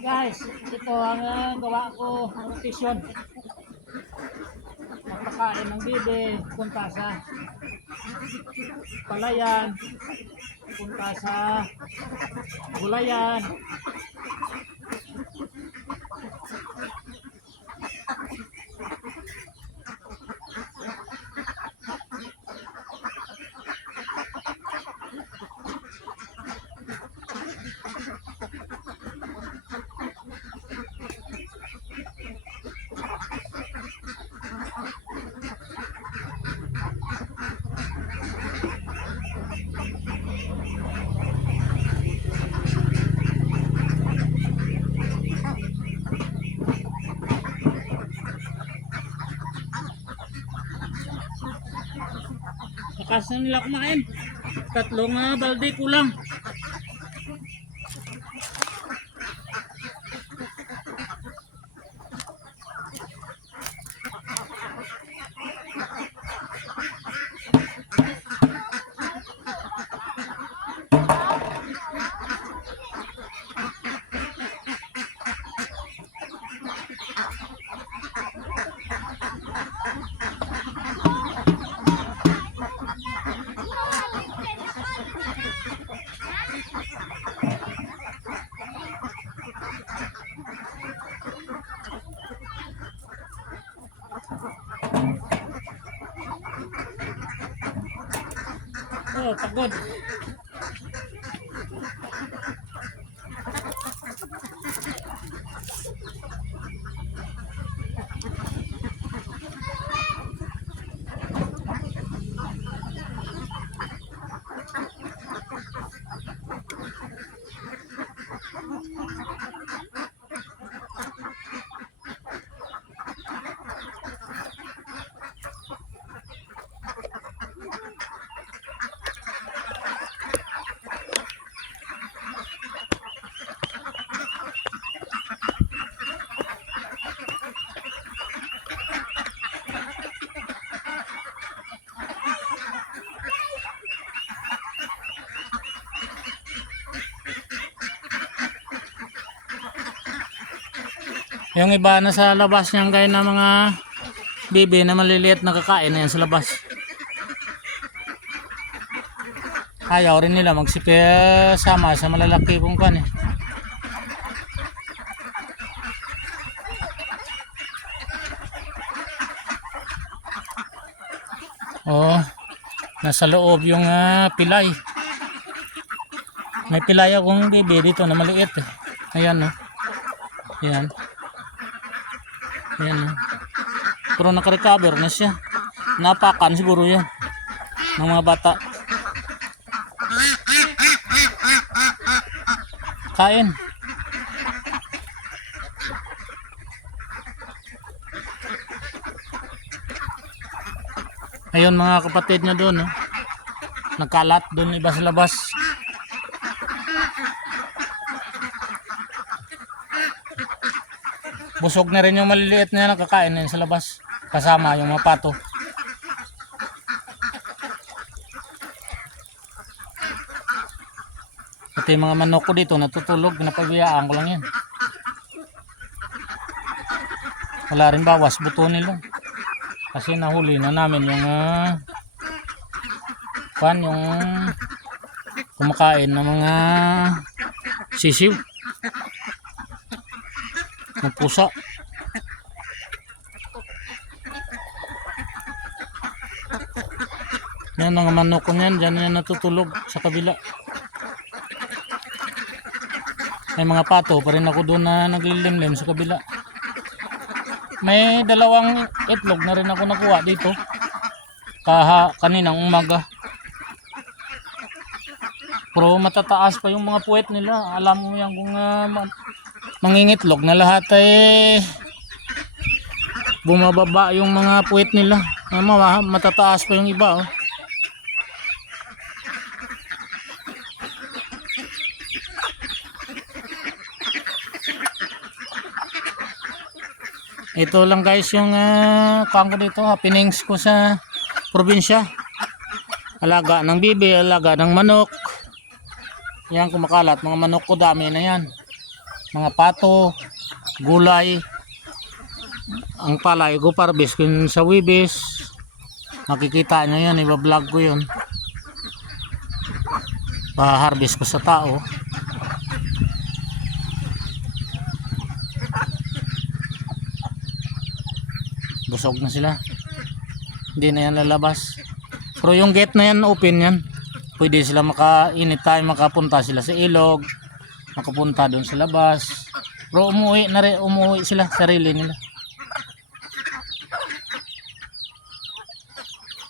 Guys, ito ang gawa ko ang rotation. Magpakain ng bibe, punta sa palayan, punta sa gulayan. Lakas na nila kumain. Tatlong balde kulang. Oh, pagod. Yung iba na sa labas niyang gaya na mga bibi na maliliit na kakain na yan sa labas. Ayaw rin nila magsipasama sa malalaki kung kan eh. Oh, nasa loob yung pilay. May pilay akong bibi dito na maliit eh. Ayan oh. Ayan. Ayan. Pero nakarecover na siya. Napakan siguro yan ng mga bata. Kain. Ayun mga kapatid nyo doon. Oh. Nagkalat doon iba sa labas. Busog na rin yung maliliit na nakakain na sa labas. Kasama yung mga pato. Pati mga manok ko dito natutulog. Pinapabiyaan ko lang yan. Wala rin bawas. Buto nila. Kasi nahuli na namin yung yung kumakain ng mga sisiw. Ng pusa. Yan ang manok ko niyan. Diyan yan natutulog sa kabila. May mga pato pa rin ako doon na naglilimlim sa kabila. May dalawang itlog na rin ako nakuha dito. Kaninang umaga. Pero matataas pa yung mga puwet nila. Alam mo yan kung mangingitlog na lahat ay bumababa yung mga puwet nila. Matataas pa yung iba. Oh. Ito lang guys yung kangko dito, happenings ko sa probinsya. Alaga ng bibi, alaga ng manok, Yan kumakalat, mga manok ko dami na yan. Mga pato, gulay. Ang palay ko parbis kun sa Wibis. Makikita nyo yan, iba-vlog ko yun. Pa-harvest ko sa tao. Busog na sila. Hindi na yan lalabas. Pero yung gate na yan, open yan. Pwede sila anytime makapunta sila sa ilog, makapunta doon sa labas. Pero umuwi sila sarili nila.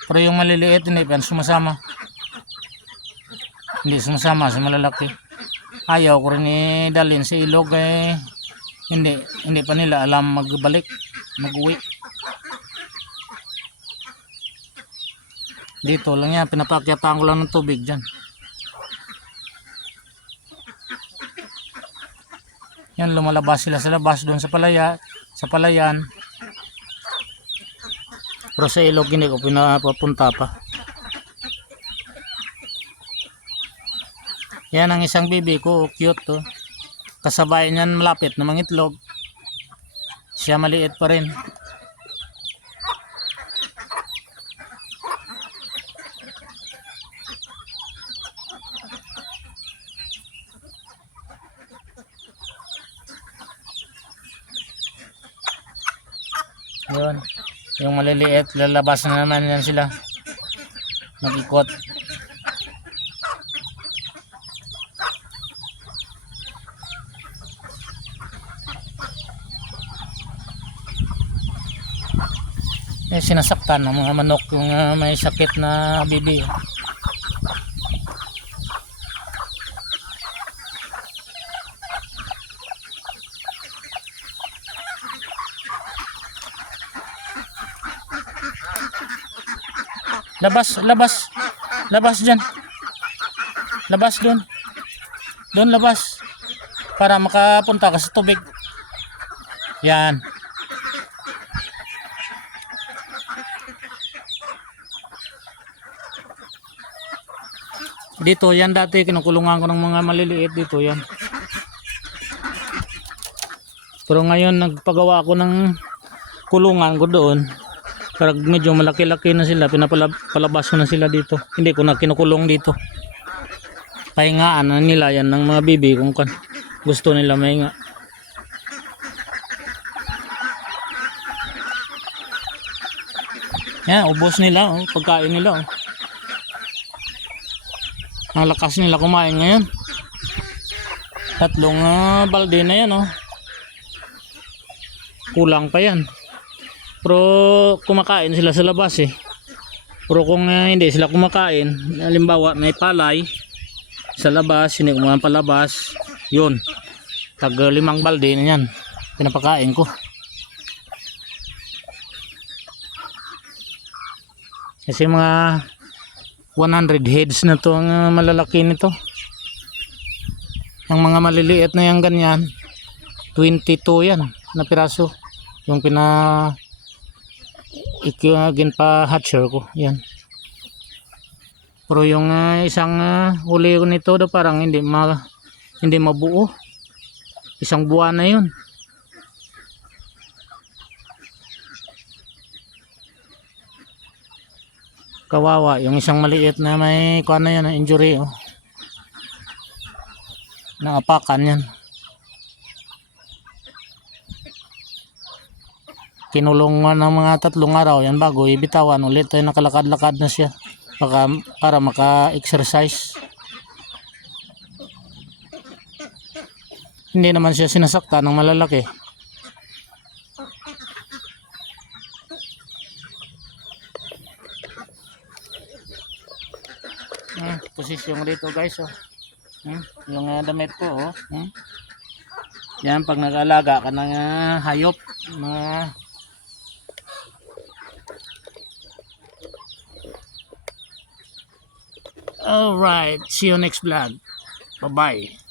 Pero yung maliliit hindi pa sumasama. Hindi sumasama sa malalaki. Ayaw ko rin dalhin sa ilog hindi pa nila alam mag-uwi. Dito lang yan, pinapakyatan ko lang ng tubig dyan. Yan, lumalabas sila sa labas doon sa palayan. Pero sa ilog hindi ko pinapapunta pa. Yan ang isang bibi ko, cute to. Kasabay niyan malapit na mangitlog. Siya maliit pa rin. Yun, yung maliliit lalabas na naman yan sila, mag-ikot. Sinasaktan ng mga manok yung may sakit na bibi. Labas dyan. Labas doon labas para makapunta ka sa tubig. Yan. Dito yan dati kinukulungan ko ng mga maliliit dito yan. Pero ngayon nagpagawa ko ng kulungan ko doon. Pero medyo malaki-laki na sila, pinapalabas ko na sila dito. Hindi ko na kinukulong dito. Pahingaan na nila yan ng mga bibi kung gusto nila mahinga. Yan, ubos nila, pagkain nila. Ang lakas nila kumain ngayon. 3 balde na yan. Kulang pa yan. Pero kumakain sila sa labas Pero kung hindi sila kumakain, halimbawa may palay sa labas, hindi kumain palabas, yun, tag 5 balde na yan, pinapakain ko. Kasi mga 100 heads na to ang malalaki nito. Ang mga maliliit na yan ganyan, 22 yan na piraso. Yung ginpa-hatcher ko, yan. Pero yung isang huli ko nito parang hindi mabuo. Isang buwan na yun. Kawawa yung isang maliit na may injury Naapakan yan. Kinulong ng mga 3 araw yan bago ibitawan ulit. Nakalakad-lakad na siya para maka-exercise. Hindi naman siya sinasaktan ng malalaki. Posisyon dito guys yung damit ko yan pag nag-alaga ka ng hayop mga alright, see you next vlog. Bye bye.